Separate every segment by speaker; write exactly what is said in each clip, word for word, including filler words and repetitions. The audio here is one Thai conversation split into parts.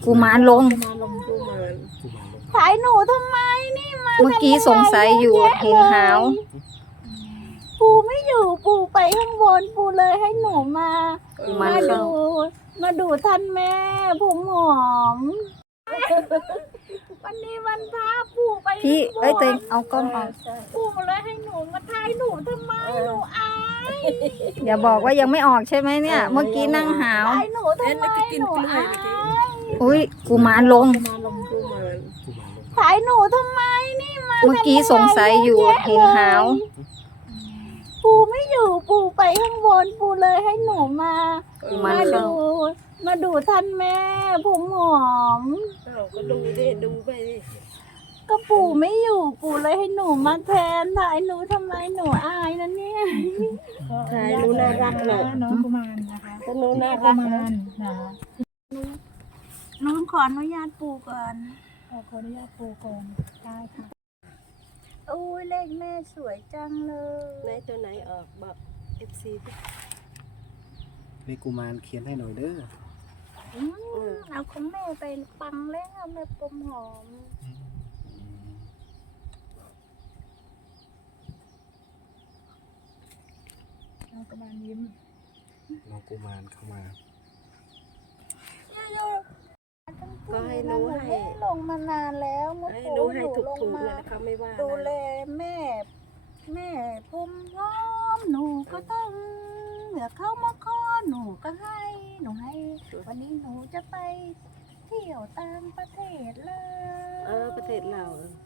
Speaker 1: กุมารลง
Speaker 2: กุมารลงกุมาร
Speaker 3: ถ่ายหนูทำไมนี่มา
Speaker 1: เมื่อกี้สงสัยอยู่เห็นหาว
Speaker 3: ปูไม่อยู่ปูไปข้างบนปูเลยให้หนูมา
Speaker 1: กุมาร
Speaker 3: มา
Speaker 1: เข้า
Speaker 3: ดูมาดูท่านแม่ผมหอม วันนี้วันพระปูไป
Speaker 1: พี่
Speaker 3: ข้างบน
Speaker 1: เอ้ยเต็งเอากล้องออก
Speaker 3: ปูเลยให้หนูมาถ่ายหนูทำไมหนูอาย
Speaker 1: อย่าบอกว่ายังไม่ออกใช่ไหมเนี่ย เมื่อกี้นั่งหาว
Speaker 3: ถ่ายหนูทำไมหนูอาย
Speaker 1: อุ้ยกุมารลง
Speaker 2: กุมารลงกุมาร
Speaker 3: ถ่ายหนูทำไมนี่มา
Speaker 1: เมื่อกี้สงสัยอยู่เห็นหาว
Speaker 3: ปูไม่อยู่ปูไปข้างบนปูเลยให้หนูมา
Speaker 1: กุมาร
Speaker 3: มา
Speaker 1: เข้า
Speaker 3: ดูมาดูท่านแม่ผมหอม
Speaker 2: เราก็ดูดิดูไปดิ
Speaker 3: ก็ปู่ไม่อยู่ปู่เลยให้หนูมาแทนถ่ายหนูทำไมหนูอายนะเนี่ย
Speaker 2: ถ่ายดูน่ารักเลย
Speaker 4: น้องกุมารนะคะ
Speaker 2: ก็ดูน่า
Speaker 4: กุ
Speaker 2: รัก
Speaker 4: มาร
Speaker 2: นะ
Speaker 4: นะคะ
Speaker 3: น้องขออนุญาตปู่ก่อน
Speaker 4: ขอขออนุญาตปูก่อนได้ค่ะ
Speaker 3: อุ้ยเลขแม่สวยจังเลย
Speaker 2: ไหนตัวไหนออกบอกเอฟซีดิ
Speaker 5: เลขกุมารเขียนให้หน่อยเด้อ
Speaker 3: อืมเอาของแม่ไปปังแล้วแม่ปมหอม
Speaker 4: น้องกุมารยิ้ม
Speaker 5: น้องกุมารเข้ามา
Speaker 2: ก็ให้หนูให้
Speaker 3: ลงมานานแล้วเมื่อ
Speaker 2: ให้
Speaker 3: ปู่
Speaker 2: หนูให้
Speaker 3: หนู
Speaker 2: ถูก
Speaker 3: ลง
Speaker 2: ถูก
Speaker 3: มา
Speaker 2: เลยเขาไม่ว่า
Speaker 3: ดูแล
Speaker 2: นะ
Speaker 3: แม่ แม่ผมหอมหนูก็ต้องเหลือเข้ามาขอหนูก็ให้หนูให้ วันนี้หนูจะไปเที่ยวต่างประเทศเลย
Speaker 2: เออประเทศเรา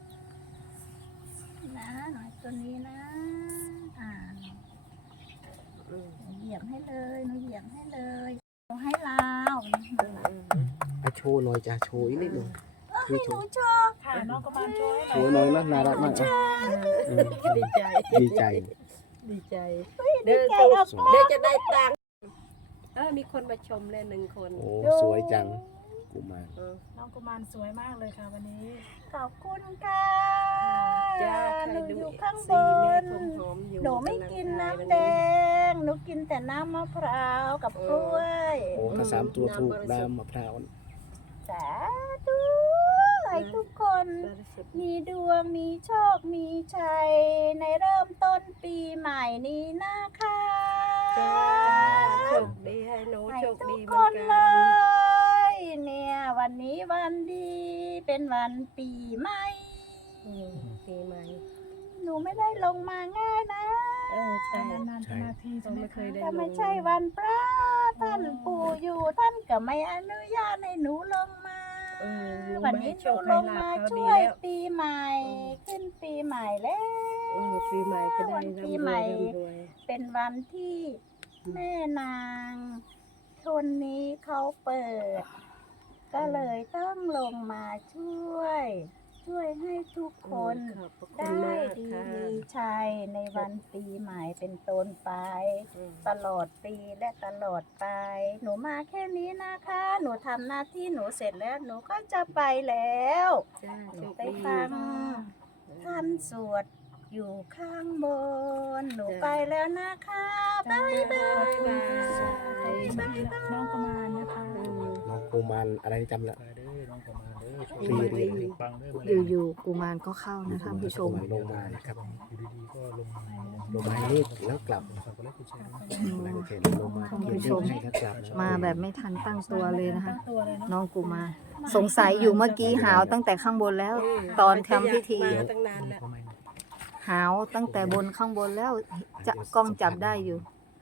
Speaker 3: นะหน่อยตัวนี้นะ อ่า
Speaker 2: อืม
Speaker 3: หนูเหยียบให้เลยหนูเหยียบให้เลยหนูให้ลาว
Speaker 2: อืมอืม
Speaker 5: อ่ะโชว์หน่อยจ้ะโชว์อีกนิดหนึง
Speaker 3: ให้หนูชอบ
Speaker 4: ค่ะน้องกุมารช่วย
Speaker 5: โชว์หน่อยนะน่ารักมากอ่ะเออ
Speaker 2: ดีใจ
Speaker 5: ดีใจ
Speaker 2: ดีใจ
Speaker 3: ดี
Speaker 2: เดี๋ยว
Speaker 3: ใจ
Speaker 2: จะ
Speaker 3: ออก
Speaker 2: เดี๋ยวจะได้ตังค์เออมีคนมาชมเลยหนึ่งคน
Speaker 5: โอ้สวยจังกุมาร
Speaker 2: เออ
Speaker 4: น้องกุมารสวยมากเลยค่ะวันนี้
Speaker 3: ขอบคุณค่ะ
Speaker 2: จ้า
Speaker 3: ห
Speaker 2: ใคร
Speaker 3: นู
Speaker 2: ดู
Speaker 3: อยู่ข้างบ
Speaker 2: ซีแม่
Speaker 3: น
Speaker 2: ผมหอมอยู่
Speaker 3: หนูไม่กินน้ำแดง หนูกินแต่น้ำมะพร้าวกับกล้วย
Speaker 5: โอ้ถ้าสามตัวถูกน้ำมะพร้าว
Speaker 3: สาธุให้ทุกคน
Speaker 2: บริสุทธิ์
Speaker 3: มีดวง มีโชค มีชัย ในเริ่มต้นปีใหม่นี้นะคะ
Speaker 2: จ้าโชคดีให้หนู
Speaker 3: ให้
Speaker 2: โชค
Speaker 3: ทุ
Speaker 2: ดี
Speaker 3: ก
Speaker 2: เห
Speaker 3: ค
Speaker 2: มือน
Speaker 3: น
Speaker 2: กั
Speaker 3: เล
Speaker 2: น
Speaker 3: ย เนี่ย วันนี้วันดี เป็นวันปีใหม่
Speaker 2: อืมปีใหม่
Speaker 3: หนูไม่ได้ลงมาง่ายนะ
Speaker 2: เออใช่
Speaker 4: นานๆจะมาทีใช่ไหม
Speaker 2: ไม่เค
Speaker 4: คะ
Speaker 2: ยได้
Speaker 3: ถ้าไม่ใช่วันพระท่านปู่อยู่ท่านก็ไม่อนุญาตให้หนูลงมา
Speaker 2: เออหนู
Speaker 3: วัน
Speaker 2: ไม่
Speaker 3: นี้
Speaker 2: ให้
Speaker 3: ห
Speaker 2: โช
Speaker 3: นู
Speaker 2: ค
Speaker 3: ล
Speaker 2: ให้
Speaker 3: ง
Speaker 2: ลา
Speaker 3: มา
Speaker 2: บเขา
Speaker 3: ช่
Speaker 2: ดี
Speaker 3: วย
Speaker 2: แล้ว
Speaker 3: ปีใหม่ ขึ้นปีใหม่แล้ว
Speaker 2: เออปีใหม่ก็ได้
Speaker 3: วันปี
Speaker 2: ร่ำ
Speaker 3: ให
Speaker 2: ร
Speaker 3: ม่
Speaker 2: วยร่ำรวย
Speaker 3: เป็นวันที่แม่นางคนนี้เขาเปิด ก็เลยต้องลงมาช่วย ช่วยให้ทุกคน
Speaker 2: ขอบพระคุณ
Speaker 3: ได้
Speaker 2: มาก
Speaker 3: ดี
Speaker 2: ค่ะ
Speaker 3: มีชัยในวันปีใหม่เป็นต้นไป
Speaker 2: อืม
Speaker 3: ตลอดปีและตลอดไป หนูมาแค่นี้นะคะ หนูทำหน้าที่หนูเสร็จแล้ว หนูก็จะไปแล้ว
Speaker 2: จ้า
Speaker 3: ห
Speaker 2: โช
Speaker 3: นู
Speaker 2: ค
Speaker 3: ไป
Speaker 2: ดี
Speaker 3: ฟังท่านสวดอยู่ข้างบน หนูไปแล้วนะคะบ๊ายบาย
Speaker 2: บ๊ายบาย
Speaker 4: น้องกุมารนะคะ
Speaker 2: อืม
Speaker 5: น้องกุมารอะไรจำละ
Speaker 6: เด้อน้องกุมารเด้อโชค
Speaker 5: ปี
Speaker 6: ดี
Speaker 5: เรียน
Speaker 6: ปังเด้อ
Speaker 1: อยู่ๆกุมารก็เข้านะท่านผู้ชม
Speaker 5: ลงมานะครับ
Speaker 6: อยู่ดีๆก็ลงมา
Speaker 5: ลงมานี่แล้วกลับ
Speaker 6: ฝากกดไลค์กดแชร์ด้วย
Speaker 5: แล้วก็เห็นลงมา
Speaker 1: ท่าน
Speaker 5: เขียน
Speaker 1: ผู้ชม
Speaker 5: ให้แล้วกลับ
Speaker 1: มาแบบไม่ทันตั้งตัวเลยนะคะ
Speaker 4: ตั้งตัวเลยเนาะ
Speaker 1: น้องกุมารสงสัยอยู่เมื่อกี้หาวตั้งแต่ข้างบนแล้ว ตอนทำพิธี
Speaker 2: มาตั้งนานแล้ว
Speaker 1: หาวตั้งแต่บนข้างบนแล้วจะกล้องจับได้อยู่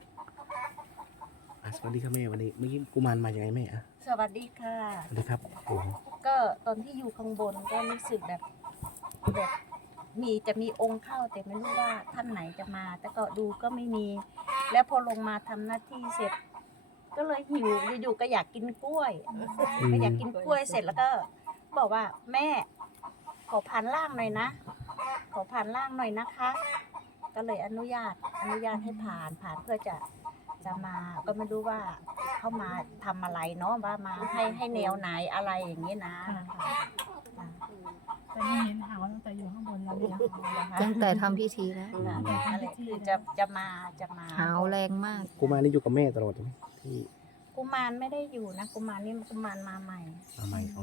Speaker 5: อ่ะสวัสดีครับแม่วันนี้เมื่อกี้กุมารมาอย่างไงแม่อ่ะ
Speaker 3: สวัสดีค่ะ
Speaker 5: สวัสดีครับโอ้โห
Speaker 3: ก็ตอนที่อยู่ข้างบนก็รู้สึกแบบแบบมีจะมีองค์เข้าแต่ไม่รู้ว่าท่านไหนจะมา แต่ก็ดูก็ไม่มี แล้วพอลงมาทำหน้าที่เสร็จ ก็เลยหิวอยู่ๆก็อยากกินกล้วย ก็อยากกินกล้วยเสร็จแล้วก็บอกว่าแม่ขอผ่านล่างหน่อยนะ ขอผ่านล่างหน่อยนะคะ ก็เลยอนุญาตอนุญาตให้ผ่านผ่านเพื่อจะจะมาก็ไม่รู้ว่าเข้ามาทำอะไรเนาะว่ามาให้ให้แนวไหนอะไรอย่างนี้นะนะคะจ้ะ
Speaker 4: แต่ไม่เห็นหาวตั้งแต่อยู่ข้างบนแล้วเนี่ย
Speaker 3: นะคะ
Speaker 1: ตั้งแต่ทำพิธีแล้ว
Speaker 3: นั่นแหละคือจะจะมาจะมา
Speaker 1: หาวแรงมาก
Speaker 5: กุมารนี่อยู่กับแม่ตลอดใช่ไหมที่
Speaker 3: กุมารไม่ได้อยู่นะกุมารนี่กุมารมาใหม่
Speaker 5: มาใหม่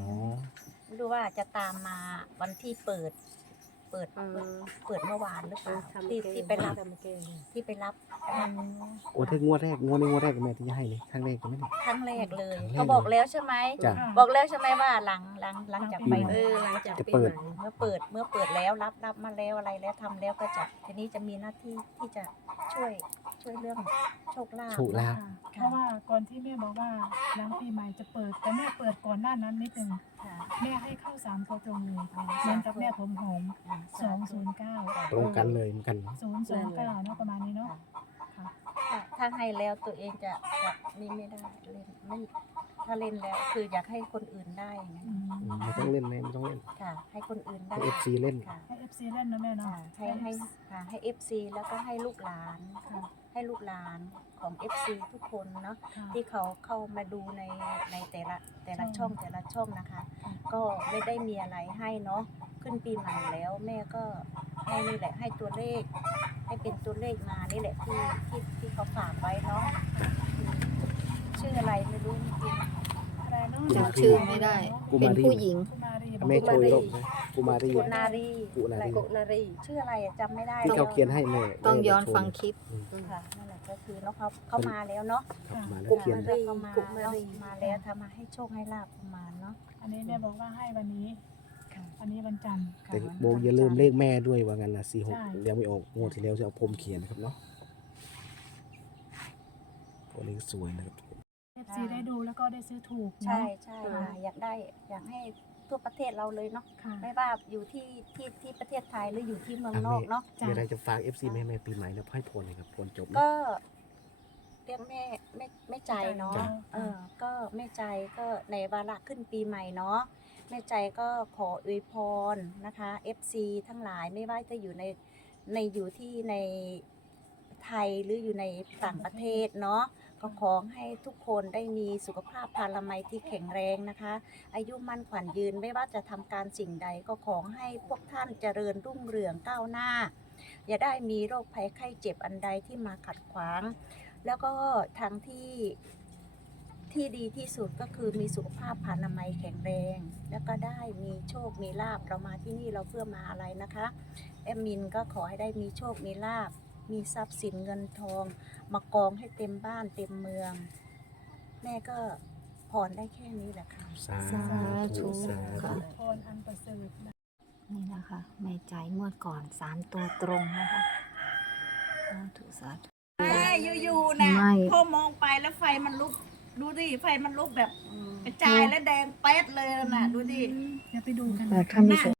Speaker 3: ว่าจะตามมาวันที่เปิด เปิด
Speaker 2: อืม
Speaker 3: เปิดเมื่อวานหรือเป
Speaker 2: เอ
Speaker 3: ล่า
Speaker 2: อทำ
Speaker 3: ที่
Speaker 2: เก่ง
Speaker 3: ที่ไปรับ
Speaker 2: ทำเก่ง
Speaker 3: ที่ไปรับ
Speaker 5: โอ้ถ้างวดแรกงวดนี้งวดแรกแม่ที่จะให้นี่ครั้งแรกจะไหมเนี่ย
Speaker 3: ครั้งแรกเลย
Speaker 5: ครั้งแรก
Speaker 3: เขาบอกแล้วใช่ไหม
Speaker 5: จ้ะ
Speaker 3: บอกแล้วใช่ไหมว่าหลังหลังหลังจากไป
Speaker 2: เออหลังจาก
Speaker 5: จะ
Speaker 2: ปี
Speaker 5: เปิด
Speaker 2: ใหม่
Speaker 3: เมื่อเปิดเมื่อเปิดแล้วรับรับมาแล้วอะไรแล้วทำแล้วก็จะทีนี้จะมีหน้าที่ที่จะช่วยช่วยเรื่องโชคลาภ
Speaker 5: โชคลาภ
Speaker 4: ค่ะเพราะว่าก่อนที่แม่บอกว่าหลังปีใหม่จะเปิด แต่แม่เปิดก่อนหน้านั้นนิดนึง
Speaker 3: ค่ะ
Speaker 4: แม่ให้เข้าสามตัวตรงเลยค่ะเหมือนกับแม่ผมหอมสองศูนย์เก้า
Speaker 5: ตรงกันเลยเหมือนกัน
Speaker 4: ศูนย์สองเก้าเนาะประมาณนี้เนาะค่ะ
Speaker 3: ถ้าถ้าให้แล้วตัวเองจะจะนี่ไม่ได้เล่นไม่ถ้าเล่นแล้วคืออยากให้คนอื่นได้ไง
Speaker 4: อืม
Speaker 5: อืมไม่ต้องเล่นแม่ไม่ต้องเล่น
Speaker 3: ค่ะ ให้คนอื่นได้
Speaker 5: ให้เอฟซีเล่น
Speaker 3: ค่ะ
Speaker 4: ให้เอฟซีเล่นนะแม่เนาะ
Speaker 3: ค่ะให้ให้ค่ะให้เอฟซีแล้วก็ให้ลูกหลาน
Speaker 4: ค่ะ
Speaker 3: ให้ลูกหลานของเอฟซีทุกคนเนาะ
Speaker 4: ค่ะ
Speaker 3: ที่เขาเข้ามาดูในในแต่ละแต่ละ
Speaker 4: ช่
Speaker 3: ช่
Speaker 4: อ
Speaker 3: อง งแต่ละช่องนะคะ
Speaker 4: ค่ะ
Speaker 3: ก็ไม่ได้มีอะไรให้เนาะขึ้นปีใหม่แล้วแม่ก็ให้นี่แหละให้ตัวเลข ให้เป็นตัวเลขมานี่แหละที่ที่ที่เขาฝากไว้เนาะชื่ออะไรไม่รู้จริง
Speaker 4: อะไรเนาะ
Speaker 5: กุมารี
Speaker 1: จำชื่อไม่ได้
Speaker 5: กุ
Speaker 1: เป็
Speaker 5: มาน รี
Speaker 1: ผู้หญิง
Speaker 4: กุมารีบ
Speaker 5: แม่
Speaker 4: อก
Speaker 5: โชยรบนะกุมารี
Speaker 3: กุนารี
Speaker 5: กุนารี
Speaker 2: กุนารี
Speaker 3: ชื่ออะไรอะจำไม่ได้
Speaker 5: ที่เขาเขียนให้แม่
Speaker 1: ต้องย้อน
Speaker 5: แม่โช
Speaker 1: ฟังคลิป
Speaker 3: ค่ะนั่นแหละก็คือเนาะเขาเขามาแล้วเนาะ
Speaker 5: ครับมาแล้ว
Speaker 2: กุ
Speaker 5: เขียน
Speaker 2: มารี
Speaker 3: เขามา
Speaker 2: กุมา
Speaker 3: เนาะ
Speaker 2: รี
Speaker 3: มาแล้วทำมาให้โชคให้ลาบประมาณเนาะ
Speaker 4: อันนี้แม่บอกว่าให้วันนี้
Speaker 3: ค่ะ
Speaker 4: วันนี้วันจันทร์
Speaker 3: ค่ะ
Speaker 5: แต่
Speaker 3: วัน
Speaker 5: โบอย่าลืมเลขแม่ด้วยว่างั้นนะสี่หก
Speaker 4: ใช่
Speaker 5: ยังไม่ออกงวดที่แล้วจะเอาพรมเขียนนะครับเนาะตัวเลขสวยนะครับ
Speaker 4: เอฟซีได้ดูแล้วก็ได้ซื้อถูก
Speaker 3: ใช่
Speaker 4: เนาะ
Speaker 3: ใช่ค่ะอยากได้อยากให้ทั่วประเทศเราเลยเนาะ
Speaker 4: ค่ะ
Speaker 3: ไม่ว่าอยู่ที่ที่ที่ประเทศไทยหรืออยู่ที่เมือง
Speaker 5: อ่ะ
Speaker 3: นอกเนาะ
Speaker 4: จ้ะ
Speaker 5: มีอะไรจะฝาก เอฟ ซี แม่แม่ปีใหม่แล้วให้พรเลยครับพรจบนะ
Speaker 3: ก็เรียกแม่แม่แม่ใจเนาะ
Speaker 5: จ้ะ
Speaker 3: เออก็แม่ใจก็ในวาระขึ้นปีใหม่เนาะแม่ใจก็ขออวยพรนะคะ เอฟ ซี ทั้งหลายไม่ว่าจะอยู่ในในอยู่ที่ในไทยหรืออยู่ในต่างประเทศเนาะก็ขอให้ทุกคนได้มีสุขภาพพลามัยที่แข็งแรงนะคะ อายุมั่นขวัญยืนไม่ว่าจะทำการสิ่งใดก็ขอให้พวกท่านเจริญรุ่งเรืองก้าวหน้า อย่าได้มีโรคภัยไข้เจ็บอันใดที่มาขัดขวาง แล้วก็ทางที่ที่ดีที่สุดก็คือมีสุขภาพพลามัยแข็งแรง แล้วก็ได้มีโชคมีลาบเรามาที่นี่เราเพื่อมาอะไรนะคะแอมมินก็ขอให้ได้มีโชคมีลาบมีทรัพย์สินเงินทอง มากองให้เต็มบ้านเต็มเมือง แม่ก็พรได้แค่นี้แหละค่ะ
Speaker 5: สา
Speaker 1: สาธุ
Speaker 5: ธุสา
Speaker 1: ค่ะ
Speaker 5: ธุ
Speaker 4: พรอันประเสริฐนะ
Speaker 1: นี่นะคะแม่ใจงวดก่อนสามตัวตรงนะคะสาธุสาธุ
Speaker 3: อยู่ๆนะ
Speaker 1: ไม่
Speaker 3: พอมองไปแล้วไฟมันลุก ดูดิ ไฟมันลุกแบบกระจายและแดงแป๊ดเลยนะดูดิ
Speaker 4: เดี๋ยวไปดูกัน
Speaker 1: แต่ท่านผู้ชม